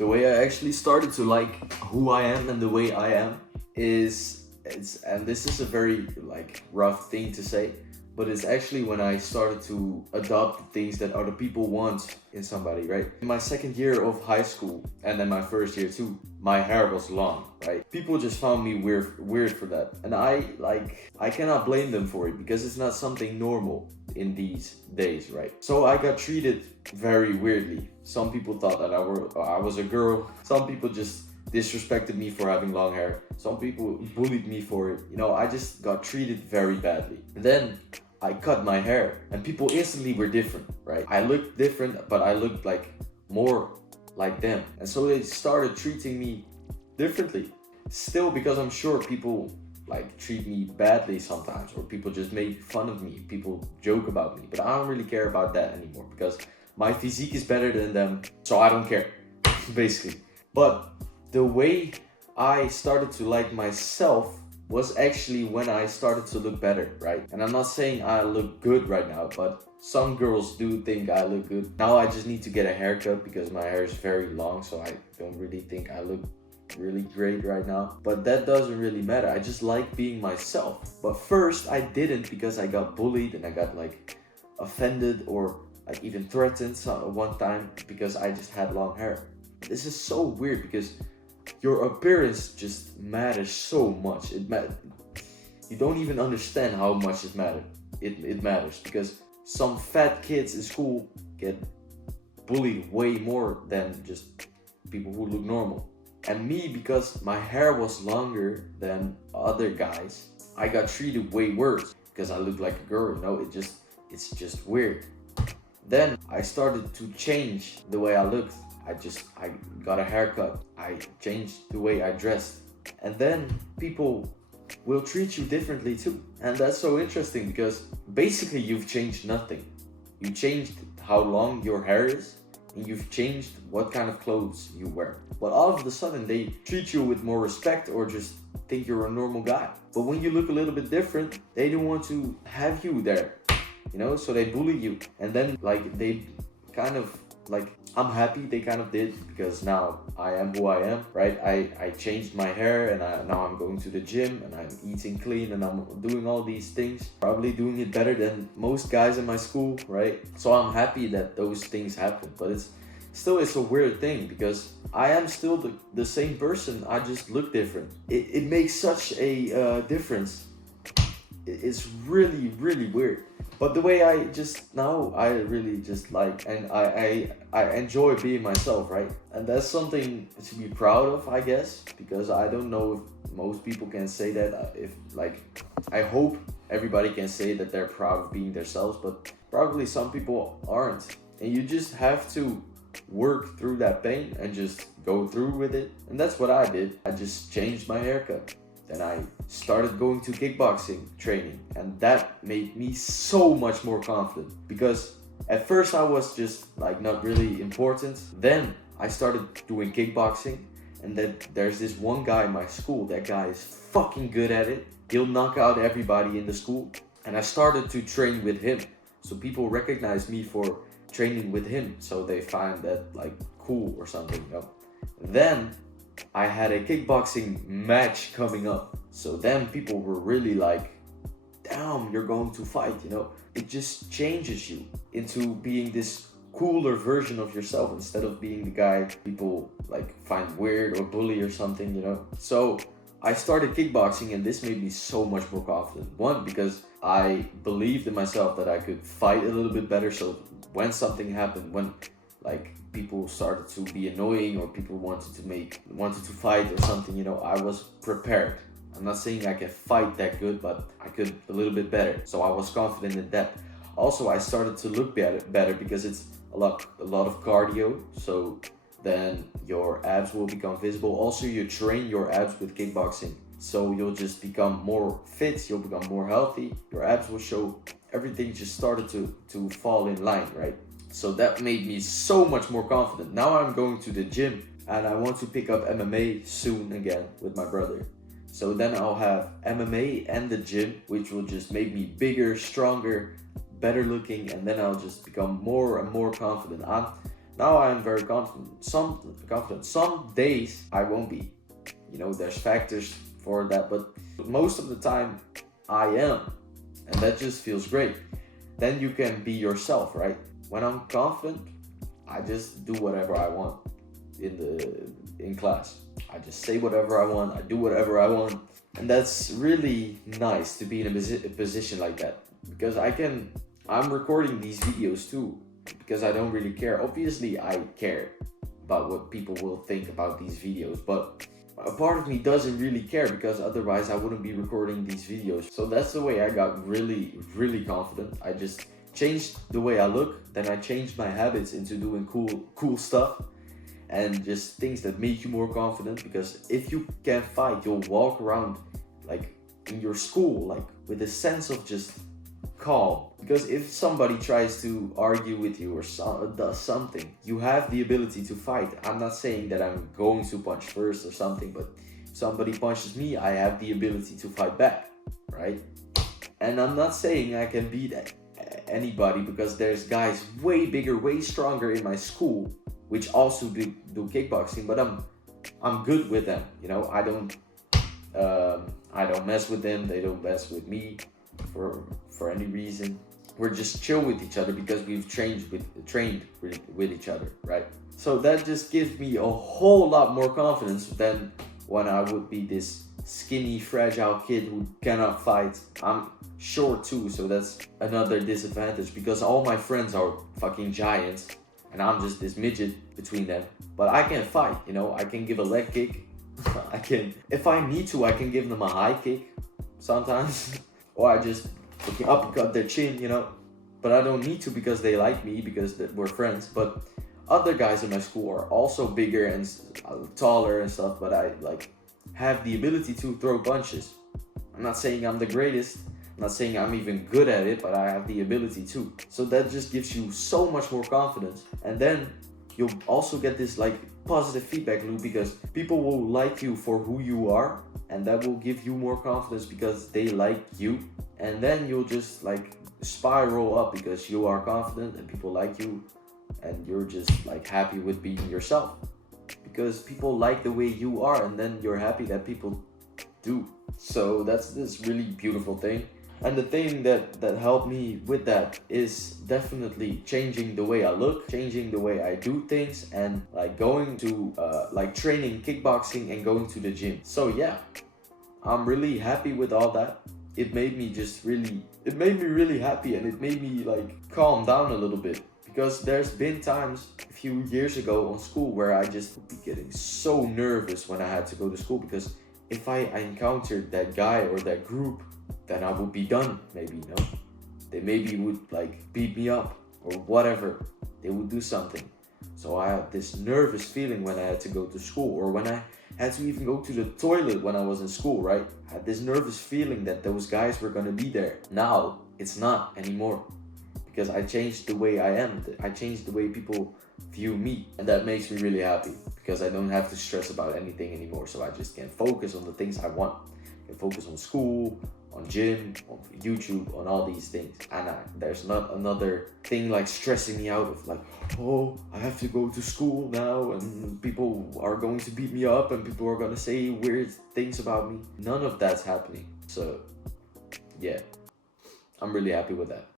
The way I actually started to like who I am and the way I am is and this is a very like rough thing to say, but it's actually when I started to adopt the things that other people want in somebody, right? In my second year of high school and then my first year too, my hair was long, right? People just found me weird for that. And I cannot blame them for it because it's not something normal in these days, right? So I got treated very weirdly. Some people thought that I was a girl. Some people just disrespected me for having long hair. Some people bullied me for it. You know, I just got treated very badly. And then I cut my hair and people instantly were different, right? I looked different, but I looked like more like them. And so they started treating me differently. Still, because I'm sure people like treat me badly sometimes, or people just make fun of me, people joke about me, but I don't really care about that anymore because my physique is better than them, so I don't care, basically. But the way I started to like myself was actually when I started to look better, right? And I'm not saying I look good right now, but some girls do think I look good. Now I just need to get a haircut because my hair is very long, so I don't really think I look really great right now. But that doesn't really matter. I just like being myself. But first I didn't because I got bullied and I got like offended or like even threatened one time because I just had long hair. This is so weird because your appearance just matters so much. You don't even understand how much it matters because some fat kids in school get bullied way more than just people who look normal. And me, because my hair was longer than other guys, I got treated way worse because I look like a girl. You know, it's just weird. Then I started to change the way I looked. I got a haircut. I changed the way I dressed. And then people will treat you differently too. And that's so interesting because basically you've changed nothing. You changed how long your hair is and you've changed what kind of clothes you wear. But all of a sudden they treat you with more respect or just think you're a normal guy. But when you look a little bit different, they don't want to have you there. You know, so they bully you. And then like they kind of like, I'm happy they kind of did because now I am who I am, right? I changed my hair and now I'm going to the gym and I'm eating clean and I'm doing all these things, probably doing it better than most guys in my school, right? So I'm happy that those things happened, but it's a weird thing because I am still the same person, I just look different. It makes such a difference. It's really weird. But the way I really just like, and I enjoy being myself, right? And that's something to be proud of, I guess, because I don't know if most people can say that. If like, I hope everybody can say that they're proud of being themselves, but probably some people aren't. And you just have to work through that pain and just go through with it. And that's what I did. I just changed my haircut. Then I started going to kickboxing training, and that made me so much more confident because at first I was just like not really important. Then I started doing kickboxing, and then there's this one guy in my school. That guy is fucking good at it. He'll knock out everybody in the school, and I started to train with him. So people recognize me for training with him, so they find that like cool or something, you know? Then I had a kickboxing match coming up. So then people were really like, damn, you're going to fight, you know? It just changes you into being this cooler version of yourself instead of being the guy people like find weird or bully or something, you know? So I started kickboxing and this made me so much more confident. One, because I believed in myself that I could fight a little bit better. So when something happened, when like people started to be annoying or people wanted to fight or something, you know, I was prepared. I'm not saying I can fight that good, but I could a little bit better. So I was confident in that. Also, I started to look better because it's a lot of cardio. So then your abs will become visible. Also, you train your abs with kickboxing. So you'll just become more fit, you'll become more healthy, your abs will show, everything just started to fall in line, right? So that made me so much more confident. Now I'm going to the gym and I want to pick up MMA soon again with my brother. So then I'll have MMA and the gym, which will just make me bigger, stronger, better looking, and then I'll just become more and more confident. I'm Now I am very confident. Some days I won't be. You know, there's factors for that, but most of the time I am, and that just feels great. Then you can be yourself, right? When I'm confident, I just do whatever I want in class. I just say whatever I want. I do whatever I want, and that's really nice to be in a position like that, because I'm recording these videos too because I don't really care. Obviously, I care about what people will think about these videos, but a part of me doesn't really care because otherwise I wouldn't be recording these videos. So that's the way I got really confident. I just changed the way I look, then I changed my habits into doing cool stuff and just things that make you more confident, because if you can fight, you'll walk around like in your school like with a sense of just calm. Because if somebody tries to argue with you or does something, you have the ability to fight. I'm not saying that I'm going to punch first or something, but if somebody punches me, I have the ability to fight back, right? And I'm not saying I can beat anybody, because there's guys way bigger, way stronger in my school which also do kickboxing, but I'm good with them. You know, I don't mess with them, they don't mess with me for any reason. We're just chill with each other because we've trained with each other, right? So that just gives me a whole lot more confidence than when I would be this skinny, fragile kid who cannot fight. I'm short too, so that's another disadvantage because all my friends are fucking giants and I'm just this midget between them. But I can fight, you know, I can give a leg kick. I can, if I need to, I can give them a high kick sometimes. Or I just fucking uppercut their chin, you know. But I don't need to because they like me, because we're friends. But other guys in my school are also bigger and taller and stuff, but I like have the ability to throw punches. I'm not saying I'm the greatest, I'm not saying I'm even good at it, but I have the ability to. So that just gives you so much more confidence. And then you'll also get this like positive feedback loop, because people will like you for who you are, and that will give you more confidence because they like you. And then you'll just like spiral up because you are confident and people like you, and you're just like happy with being yourself because people like the way you are, and then you're happy that people do. So that's this really beautiful thing. And the thing that helped me with that is definitely changing the way I look, changing the way I do things, and like going to like training kickboxing and going to the gym. So yeah, I'm really happy with all that. It made me really happy, and it made me like calm down a little bit, because there's been times a few years ago on school where I just would be getting so nervous when I had to go to school, because if I encountered that guy or that group, then I would be done, maybe, you know. They maybe would like beat me up or whatever. They would do something. So I had this nervous feeling when I had to go to school, or when I had to even go to the toilet when I was in school, right? I had this nervous feeling that those guys were gonna be there. Now, it's not anymore, because I changed the way I am. I changed the way people view me, and that makes me really happy, because I don't have to stress about anything anymore. So I just can focus on the things I want. I can focus on school, on gym, on YouTube, on all these things. And there's not another thing like stressing me out of like, oh, I have to go to school now and people are going to beat me up and people are gonna say weird things about me. None of that's happening. So yeah, I'm really happy with that.